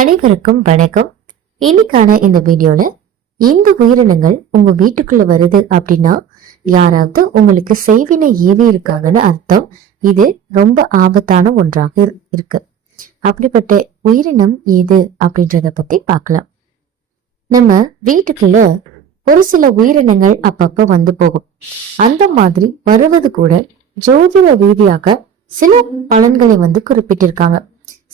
அனைவருக்கும் வணக்கம். இன்னைக்கான இந்த வீடியோல இந்த உயிரினங்கள் உங்க வீட்டுக்குள்ள வருது அப்படின்னா யாராவது உங்களுக்கு செய்வினை ஏவி இருக்காங்கன்னு அர்த்தம். இது ரொம்ப ஆபத்தான ஒன்றாக இருக்கு. அப்படிப்பட்ட உயிரினம் எது அப்படின்றத பத்தி பார்க்கலாம். நம்ம வீட்டுக்குள்ள ஒரு சில உயிரினங்கள் அப்பப்ப வந்து போகும். அந்த மாதிரி வருவது கூட ஜோதிட ரீதியாக சில பலன்களை வந்து குறிப்பிட்டிருக்காங்க.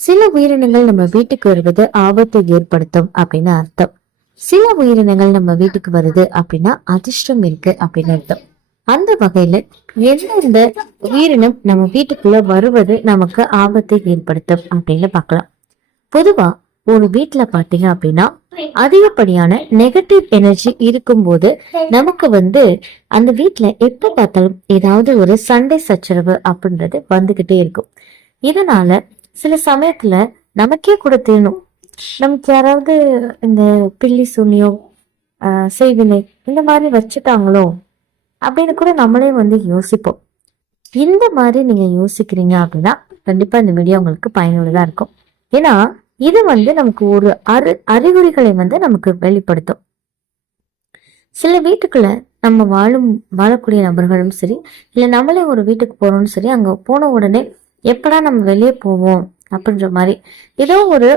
சில உயிரினங்கள் நம்ம வீட்டுக்கு வருவது ஆபத்தை ஏற்படுத்தும் அப்படின்னு அர்த்தம். சில உயிரினங்கள் நம்ம வீட்டுக்கு வருது அப்படின்னா அதிர்ஷ்டம் இருக்கு அப்படின்னு அர்த்தம். அந்த வகையில எந்தெந்த உயிரினம் நம்ம வீட்டுக்குள்ள வருவது நமக்கு ஆபத்தை ஏற்படுத்தும் அப்படின்னு பார்க்கலாம். பொதுவா ஒரு வீட்டுல பாத்தீங்க அப்படின்னா அதிகப்படியான நெகட்டிவ் எனர்ஜி இருக்கும் போது நமக்கு அந்த வீட்டுல எப்ப பார்த்தாலும் ஏதாவது ஒரு சண்டை சச்சரவு அப்படின்றது வந்துகிட்டே இருக்கும். இதனால சில சமயத்துல நமக்கே கூட தீரணும், நமக்கு யாராவது இந்த பில்லி சூனியோ செய்வினை இந்த மாதிரி வச்சுட்டாங்களோ அப்படின்னு கூட நம்மளே யோசிப்போம். இந்த மாதிரி நீங்க யோசிக்கிறீங்க அப்படின்னா கண்டிப்பா இந்த வீடியோ உங்களுக்கு பயனுள்ளதா இருக்கும். ஏன்னா இது நமக்கு ஒரு அறிகுறிகளை நமக்கு வெளிப்படுத்தும். சில வீட்டுக்குள்ள நம்ம வாழக்கூடிய நபர்களும் சரி, இல்ல நம்மளே ஒரு வீட்டுக்கு போறோம்னு சரி, அங்க போன உடனே எப்படா நம்ம வெளியே போவோம் அப்படின்ற மாதிரி ஏதோ ஒரு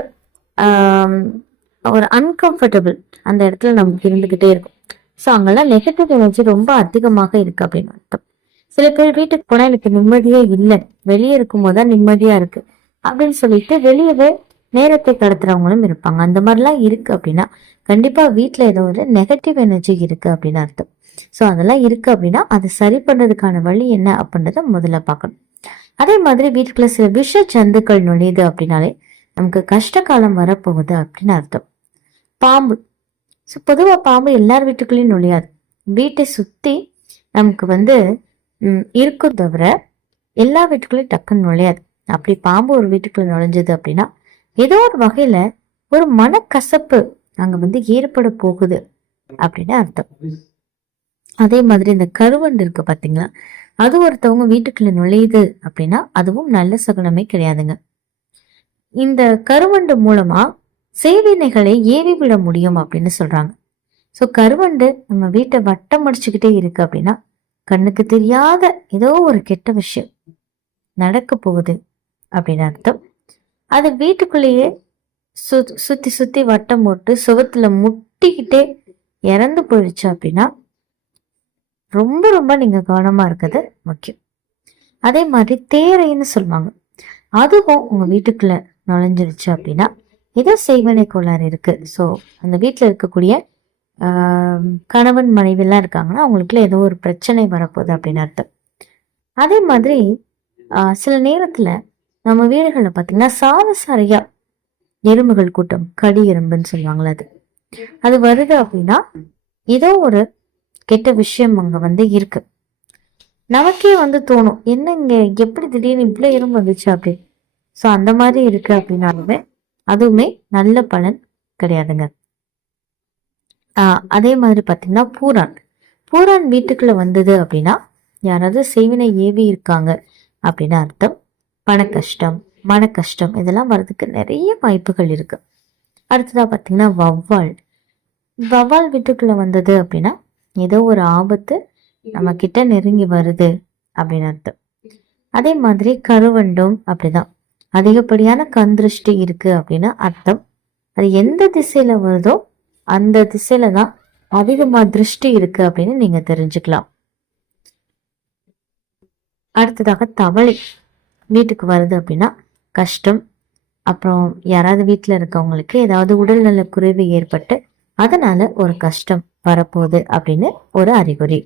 அன்கம்ஃபர்டபுள் அந்த இடத்துல நமக்கு இருந்துகிட்டே இருக்கும். ஸோ அங்கெல்லாம் நெகட்டிவ் எனர்ஜி ரொம்ப அதிகமாக இருக்கு அப்படின்னு அர்த்தம். சில பேர் வீட்டுக்கு போனா எனக்கு நிம்மதியே இல்லை, வெளியே இருக்கும் போதுதான் நிம்மதியா இருக்கு அப்படின்னு சொல்லிட்டு வெளியவே நேரத்தை கடத்துறவங்களும் இருப்பாங்க. அந்த மாதிரிலாம் இருக்கு அப்படின்னா கண்டிப்பா வீட்டுல ஏதோ ஒரு நெகட்டிவ் எனர்ஜி இருக்கு அப்படின்னு அர்த்தம். ஸோ அதெல்லாம் இருக்கு அப்படின்னா அதை சரி பண்றதுக்கான வழி என்ன அப்படின்றத முதல்ல பார்க்கணும். அதே மாதிரி வீட்டுக்குள்ள சில விஷ ஜந்துக்கள் நுழையுது அப்படின்னாலே நமக்கு கஷ்ட காலம் வரப்போகுது அப்படின்னு அர்த்தம். பாம்பு, பொதுவா பாம்பு எல்லார் வீட்டுக்குள்ளேயும் நுழையாது. வீட்டை சுத்தி நமக்கு இருக்கும் தவிர எல்லா வீட்டுக்குள்ளேயும் டக்குன்னு நுழையாது. அப்படி பாம்பு ஒரு வீட்டுக்குள்ள நுழைஞ்சது அப்படின்னா ஏதோ ஒரு வகையில ஒரு மனக்கசப்பு அங்க ஏற்பட போகுது அப்படின்னு அர்த்தம். அதே மாதிரி இந்த கருவண்டு இருக்கு பாத்தீங்களா, அது ஒருத்தவங்க வீட்டுக்குள்ள நுழையுது அப்படின்னா அதுவும் நல்ல சகுனமே கிடையாதுங்க. இந்த கருவண்டு மூலமா செய்வினைகளை ஏவி விட முடியும் அப்படின்னு சொல்றாங்க. ஸோ கருவண்டு நம்ம வீட்டை வட்டம் அடிச்சுக்கிட்டே இருக்கு அப்படின்னா கண்ணுக்கு தெரியாத ஏதோ ஒரு கெட்ட விஷயம் நடக்க போகுது அப்படின்னு அர்த்தம். அது வீட்டுக்குள்ளேயே சுத்தி சுத்தி வட்டம் போட்டு சுவத்துல முட்டிக்கிட்டே இறந்து போயிடுச்சு அப்படின்னா ரொம்ப ரொம்ப நீங்க கவனமா இருக்கிறது முக்கியம். அதே மாதிரி தேரைன்னு சொல்லுவாங்க, அதுவும் உங்க வீட்டுக்குள்ள நுழைஞ்சிருச்சு அப்படின்னா ஏதோ செய்வனை கோளாறு இருக்கு. ஸோ அந்த வீட்டுல இருக்கக்கூடிய கணவன் மனைவி எல்லாம் இருக்காங்கன்னா அவங்களுக்குள்ள ஏதோ ஒரு பிரச்சனை வரப்போகுது அப்படின்னு அர்த்தம். அதே மாதிரி சில நேரத்துல நம்ம வீடுகளில் பார்த்தீங்கன்னா சாரசாரியா எறும்புகள் கூட்டம், கடி எறும்புன்னு சொல்லுவாங்களே, அது வருது அப்படின்னா ஏதோ ஒரு கெட்ட விஷயம் அங்க இருக்கு. நமக்கே தோணும், என்ன இங்க எப்படி திடீர்னு இவ்வளவு எறும்பு வந்துச்சு அப்படி. ஸோ அந்த மாதிரி இருக்கு அப்படின்னாலுமே அதுவுமே நல்ல பலன் கிடையாதுங்க. அதே மாதிரி பார்த்தீங்கன்னா பூரான் வீட்டுக்குள்ள வந்தது அப்படின்னா யாராவது செய்வினை ஏவி இருக்காங்க அப்படின்னு அர்த்தம். பண கஷ்டம், மன கஷ்டம் இதெல்லாம் வர்றதுக்கு நிறைய வாய்ப்புகள் இருக்கு. அடுத்ததா பார்த்தீங்கன்னா வவ்வால் வீட்டுக்குள்ள வந்தது அப்படின்னா ஏதோ ஒரு ஆபத்து நம்ம கிட்ட நெருங்கி வருது அப்படின்னு அர்த்தம். அதே மாதிரி கருவண்டும் அப்படிதான், அதிகப்படியான கண் திருஷ்டி இருக்கு அப்படின்னு அர்த்தம். அது எந்த திசையில வருதோ அந்த திசையில தான் அதிகமா திருஷ்டி இருக்கு அப்படின்னு நீங்க தெரிஞ்சுக்கலாம். அடுத்ததாக தவளை வீட்டுக்கு வருது அப்படின்னா கஷ்டம். அப்புறம் யாராவது வீட்டுல இருக்கவங்களுக்கு ஏதாவது உடல்நல குறைவு ஏற்பட்டு அதனால ஒரு கஷ்டம் வரப்போகுது அப்படின்னு ஒரு அறிகுறி.